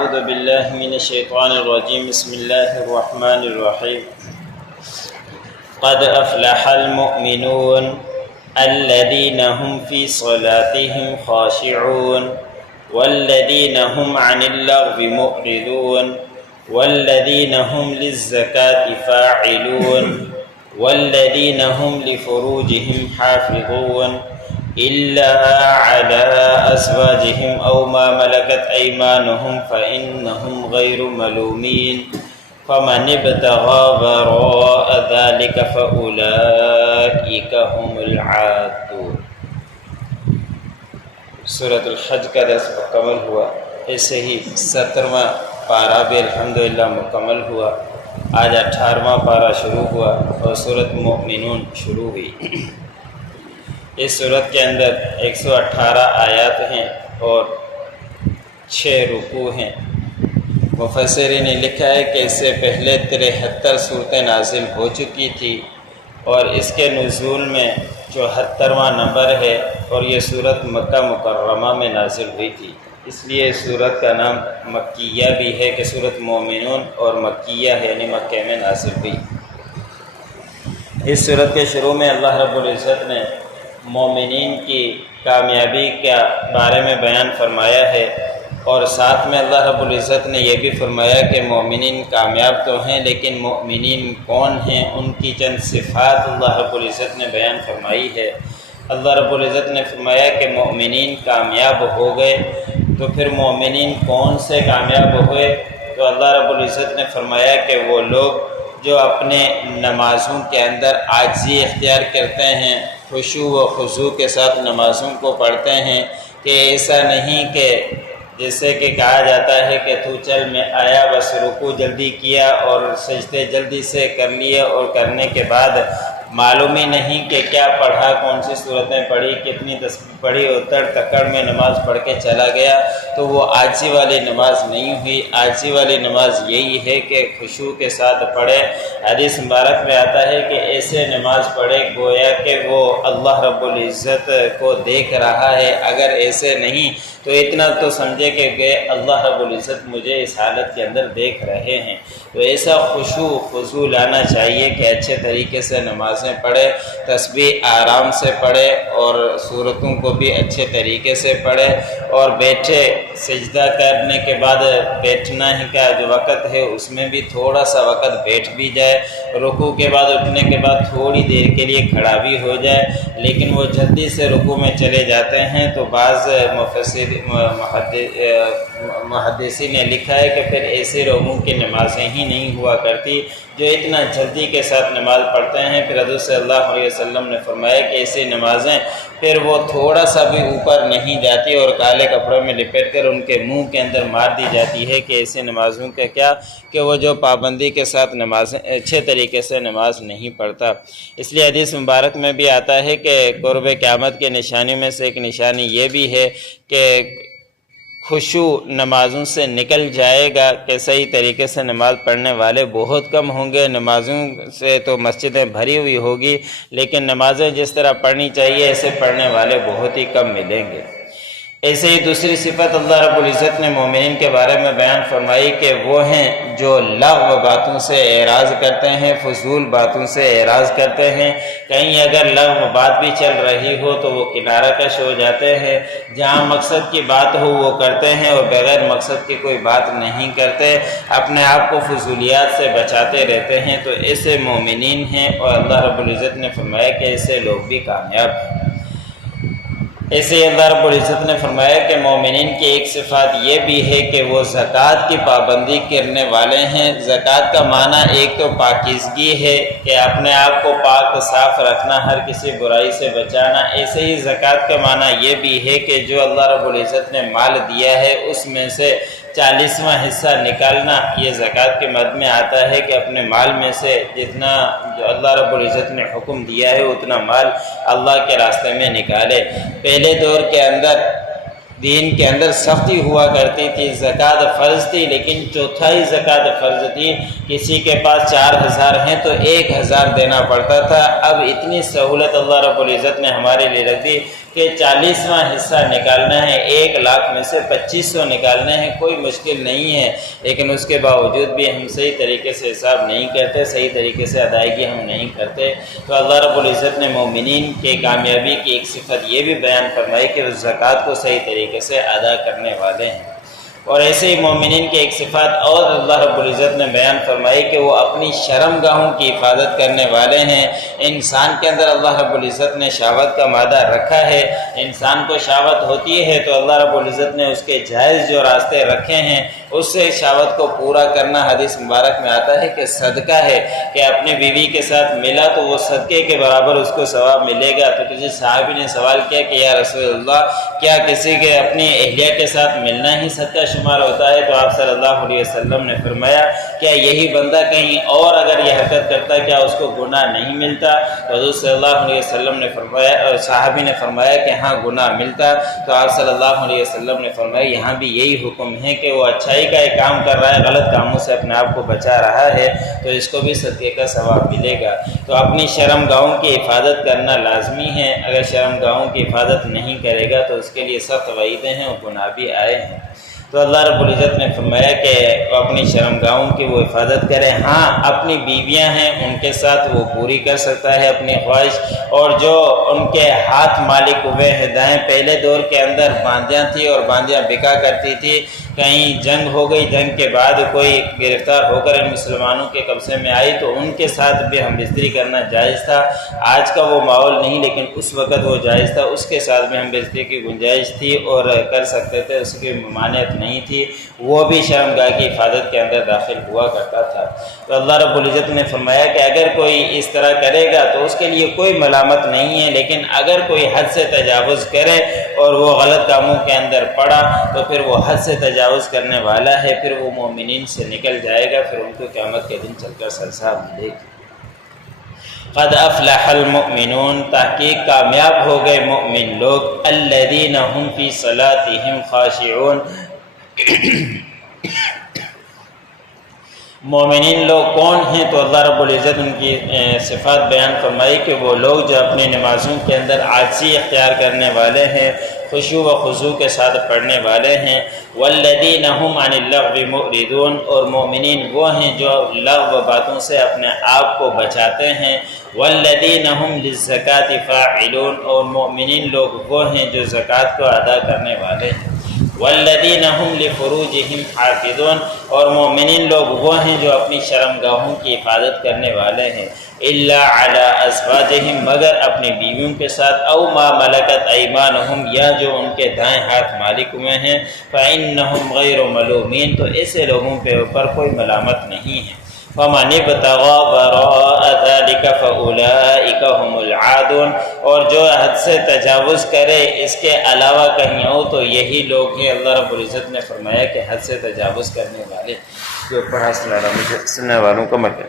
أعوذ بالله من الشيطان الرجيم بسم الله الرحمن الرحيم قد أفلح المؤمنون الذين هم في صلاتهم خاشعون والذين هم عن اللغو معرضون والذين هم للزكاة فاعلون والذين هم لفروجهم حافظون إلا على أزواجهم أو ما ملكت أيمانهم فإنهم غير ملومين فمن ابتغى وراء ذلك فأولئك هم العادون۔ سورۃ الحج کا درس مکمل ہوا، ایسے ہی 17واں پارہ بھی الحمدللہ مکمل ہوا۔ آج 18واں پارہ شروع ہوا اور سورۃ مومنون شروع ہوئی۔ اس سورت کے اندر 118 آیات ہیں اور 6 رکوع ہیں۔ مفسرین نے لکھا ہے کہ اس سے پہلے 73 صورتیں نازل ہو چکی تھی اور اس کے نزول میں 74واں نمبر ہے اور یہ صورت مکہ مکرمہ میں نازل ہوئی تھی، اس لیے اس صورت کا نام مکیہ بھی ہے کہ صورت مومنون اور مکیہ ہے، یعنی مکہ میں نازل ہوئی۔ اس صورت کے شروع میں اللہ رب العزت نے مومنین کی کامیابی کے بارے میں بیان فرمایا ہے اور ساتھ میں اللہ رب العزت نے یہ بھی فرمایا کہ مومنین کامیاب تو ہیں لیکن مومنین کون ہیں، ان کی چند صفات اللہ رب العزت نے بیان فرمائی ہے۔ اللہ رب العزت نے فرمایا کہ مومنین کامیاب ہو گئے، تو پھر مومنین کون سے کامیاب ہوئے؟ تو اللہ رب العزت نے فرمایا کہ وہ لوگ جو اپنے نمازوں کے اندر عاجزی اختیار کرتے ہیں، خشوع و خضوع کے ساتھ نمازوں کو پڑھتے ہیں، کہ ایسا نہیں کہ جیسے کہ کہا جاتا ہے کہ تو چل میں آیا بس رکوع جلدی کیا اور سجدے جلدی سے کر لیے اور کرنے کے بعد معلوم ہی نہیں کہ کیا پڑھا، کون سی صورتیں پڑھی، کتنی تسبیح پڑھی اور تڑ تکڑ میں نماز پڑھ کے چلا گیا، تو وہ عاجزی والی نماز نہیں ہوئی۔ عاجزی والی نماز یہی ہے کہ خشوع کے ساتھ پڑھے۔ حدیث مبارک میں آتا ہے کہ ایسے نماز پڑھے گویا کہ وہ اللہ رب العزت کو دیکھ رہا ہے، اگر ایسے نہیں تو اتنا تو سمجھے کہ گئے اللہ رب العزت مجھے اس حالت کے اندر دیکھ رہے ہیں۔ تو ایسا خشوع خضوع لانا چاہیے کہ اچھے طریقے سے نمازیں پڑھے، تسبیح آرام سے پڑھے اور صورتوں کو بھی اچھے طریقے سے پڑھے، اور بیٹھے سجدہ کرنے کے بعد بیٹھنا ہی کا جو وقت ہے اس میں بھی تھوڑا سا وقت بیٹھ بھی جائے، رکوع کے بعد اٹھنے کے بعد تھوڑی دیر کے لیے کھڑا بھی ہو جائے، لیکن وہ جلدی سے رکوع میں چلے جاتے ہیں تو بعض محدثین نے لکھا ہے کہ پھر ایسے لوگوں کی نمازیں ہی نہیں ہوا کرتی جو اتنا جلدی کے ساتھ نماز پڑھتے ہیں۔ پھر حضور صلی اللہ علیہ وسلم نے فرمایا کہ ایسی نمازیں پھر وہ تھوڑا سا بھی اوپر نہیں جاتی اور کالے کپڑوں میں لپیٹ کر ان کے منہ کے اندر مار دی جاتی ہے کہ ایسی نمازوں کا کیا کہ وہ جو پابندی کے ساتھ نمازیں اچھے طریقے سے نماز نہیں پڑھتا۔ اس لیے حدیث مبارک میں بھی آتا ہے کہ قرب قیامت کے نشانی میں سے ایک نشانی یہ بھی ہے کہ خشوع نمازوں سے نکل جائے گا، کہ صحیح طریقے سے نماز پڑھنے والے بہت کم ہوں گے۔ نمازوں سے تو مسجدیں بھری ہوئی ہوگی لیکن نمازیں جس طرح پڑھنی چاہیے ایسے پڑھنے والے بہت ہی کم ملیں گے۔ ایسے ہی دوسری صفت اللہ رب العزت نے مومنین کے بارے میں بیان فرمائی کہ وہ ہیں جو لغو باتوں سے اعراض کرتے ہیں، فضول باتوں سے اعراض کرتے ہیں۔ کہیں اگر لغو بات بھی چل رہی ہو تو وہ کنارہ کش ہو جاتے ہیں، جہاں مقصد کی بات ہو وہ کرتے ہیں اور بغیر مقصد کی کوئی بات نہیں کرتے، اپنے آپ کو فضولیات سے بچاتے رہتے ہیں، تو ایسے مومنین ہیں اور اللہ رب العزت نے فرمایا کہ ایسے لوگ بھی کامیاب ہیں۔ ایسے اللہ رب العزت نے فرمایا کہ مومنین کی ایک صفات یہ بھی ہے کہ وہ زکوٰۃ کی پابندی کرنے والے ہیں۔ زکوٰۃ کا معنی ایک تو پاکیزگی ہے کہ اپنے آپ کو پاک صاف رکھنا، ہر کسی برائی سے بچانا۔ ایسے ہی زکوٰۃ کا معنی یہ بھی ہے کہ جو اللہ رب العزت نے مال دیا ہے اس میں سے 40واں حصہ نکالنا، یہ زکوٰۃ کے مد میں آتا ہے کہ اپنے مال میں سے جتنا جو اللہ رب العزت نے حکم دیا ہے اتنا مال اللہ کے راستے میں نکالے۔ پہلے دور کے اندر دین کے اندر سختی ہوا کرتی تھی، زکوٰۃ فرض تھی لیکن چوتھائی زکوٰۃ فرض تھی۔ کسی کے پاس 4000 ہیں تو 1000 دینا پڑتا تھا۔ اب اتنی سہولت اللہ رب العزت نے ہمارے لیے رکھ دی کہ 40واں حصہ نکالنا ہے، 1,00,000 میں سے 2500 نکالنا ہے، کوئی مشکل نہیں ہے، لیکن اس کے باوجود بھی ہم صحیح طریقے سے حساب نہیں کرتے، صحیح طریقے سے ادائیگی ہم نہیں کرتے۔ تو اللہ رب العزت نے مومنین کے کامیابی کی ایک صفت یہ بھی بیان فرمائی کہ وہ زکوٰۃ کو صحیح طریقے سے ادا کرنے والے ہیں۔ اور ایسے ہی مومنین کی ایک صفات اور اللہ رب العزت نے بیان فرمائی کہ وہ اپنی شرم گاہوں کی حفاظت کرنے والے ہیں۔ انسان کے اندر اللہ رب العزت نے شہوت کا مادہ رکھا ہے، انسان کو شہوت ہوتی ہے تو اللہ رب العزت نے اس کے جائز جو راستے رکھے ہیں اس سے شہوت کو پورا کرنا حدیث مبارک میں آتا ہے کہ صدقہ ہے، کہ اپنی بیوی کے ساتھ ملا تو وہ صدقے کے برابر اس کو ثواب ملے گا۔ تو کسی صحابی نے سوال کیا کہ یا رسول اللہ، کیا کسی کے اپنی اہلیہ کے ساتھ ملنا ہی صدقہ شمار ہوتا ہے؟ تو آپ صلی اللہ علیہ وسلم نے فرمایا کیا یہی بندہ کہیں اور اگر یہ حرکت کرتا کیا اس کو گناہ نہیں ملتا؟ تو حضور صلی اللہ علیہ وسلم نے فرمایا، اور صحابی نے فرمایا کہ ہاں گناہ ملتا۔ تو آپ صلی اللہ علیہ وسلم نے فرمایا یہاں بھی یہی حکم ہے کہ وہ اچھائی کا ایک کام کر رہا ہے، غلط کاموں سے اپنے آپ کو بچا رہا ہے تو اس کو بھی صدقے کا ثواب ملے گا۔ تو اپنی شرم گاہوں کی حفاظت کرنا لازمی ہے، اگر شرم گاہوں کی حفاظت نہیں کرے گا تو اس کے لیے سخت وعیدیں ہیں اور گناہ بھی آئے ہیں۔ تو اللہ رب العزت نے فرمایا کہ اپنی شرم گاہوں کی وہ حفاظت کرے۔ ہاں اپنی بیویاں ہیں ان کے ساتھ وہ پوری کر سکتا ہے اپنی خواہش، اور جو ان کے ہاتھ مالک ہوئے ہیں دائیں، پہلے دور کے اندر باندیاں تھیں اور باندیاں بکا کرتی تھی، کہیں جنگ ہو گئی، جنگ کے بعد کوئی گرفتار ہو کر ان مسلمانوں کے قبضے میں آئی تو ان کے ساتھ بھی ہم بستری کرنا جائز تھا۔ آج کا وہ ماحول نہیں لیکن اس وقت وہ جائز تھا، اس کے ساتھ بھی ہم بستری کی گنجائش تھی اور کر سکتے تھے، اس کی ممانعت نہیں تھی، وہ بھی شرمگاہ کی حفاظت کے اندر داخل ہوا کرتا تھا۔ تو اللہ رب العزت نے فرمایا کہ اگر کوئی اس طرح کرے گا تو اس کے لیے کوئی ملامت نہیں ہے، لیکن اگر کوئی حد سے تجاوز کرے اور وہ غلط کاموں کے اندر پڑا تو پھر وہ حد سے تجاوز کرنے والا ہے، پھر وہ مومنین سے نکل جائے گا، پھر ان کو قیامت کے دن چل کر سزا ملے گی۔ قد افلح المؤمنون، تحقیق کامیاب ہو گئے مؤمن لوگ، الذین هم فی صلاتهم خاشعون، مومنین لوگ کون ہیں؟ تو اللہ رب العزت ان کی صفات بیان فرمائی کہ وہ لوگ جو اپنی نمازوں کے اندر عاجزی اختیار کرنے والے ہیں، خشوع و خضوع کے ساتھ پڑھنے والے ہیں، والذین هم عن اللغو معرضون، اور مومنین وہ ہیں جو لغو باتوں سے اپنے آپ کو بچاتے ہیں، والذین هم للزکاة فاعلون، اور مومنین لوگ وہ ہیں جو زکوٰۃ کو ادا کرنے والے ہیں، والذین هم لفروجهم حافظون، اور مومنین لوگ وہ ہیں جو اپنی شرم گاہوں کی حفاظت کرنے والے ہیں، الا علی ازواجہم، مگر اپنی بیویوں کے ساتھ، او ما ملکت ایمانہم، یا جو ان کے دائیں ہاتھ مالک ہوئے ہیں، فانہم غیر ملومین، تو ایسے لوگوں کے اوپر کوئی ملامت نہیں ہے، فمن ابتغى وراء ذلك فاولئک هم العادون، اور جو حد سے تجاوز کرے اس کے علاوہ کہیں ہو تو یہی لوگ ہیں۔ اللہ رب العزت نے فرمایا کہ حد سے تجاوز کرنے والے جو پڑھا سننے والوں کو مت